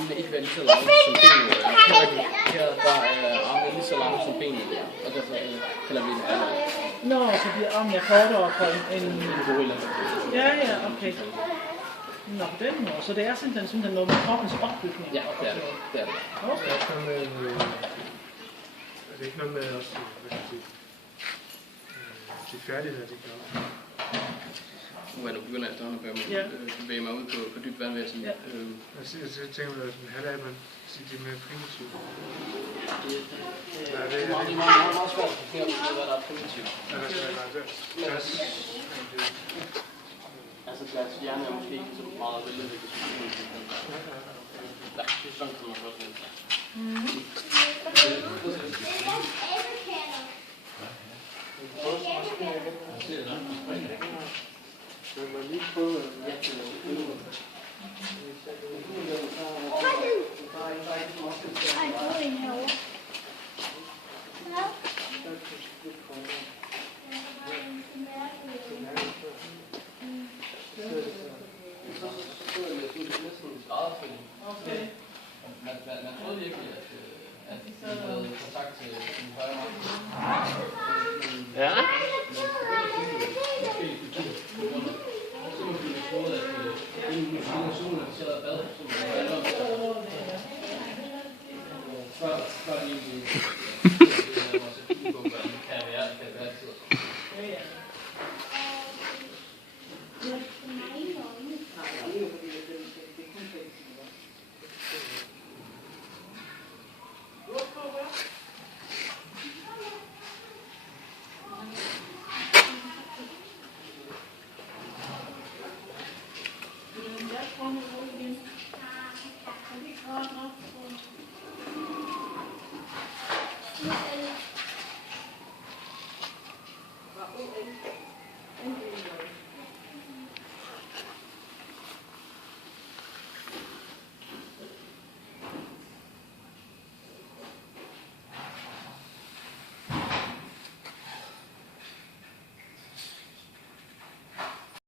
armene ikke være lige så lange som benene er. Her der er armene lige så lange som benene er, og derfor kalder vi det her. Nå, så bliver armene kortere fra en gorilla. Ja, okay. Nå, på den måde. Så det er simpelthen noget med kroppens opbygning? Ja, det er det. Okay. Er det ikke noget med også, de færdigheder, de gør? Nu begynder jeg efterhånden at bevæge mig ud på dybt vand, vil jeg sige. Jeg tænker, at den halve af, man siger, de er mere primitive. Det er meget svært at forklare, hvad der er primitivt. Altså deres hjerne er måske ikke så meget veludviklet som primitivt. Ja, sådan kan man godt lide. Man må lige prøve at... Man troede virkelig, at de havde kontakt til sin højre magt. Ja. Før de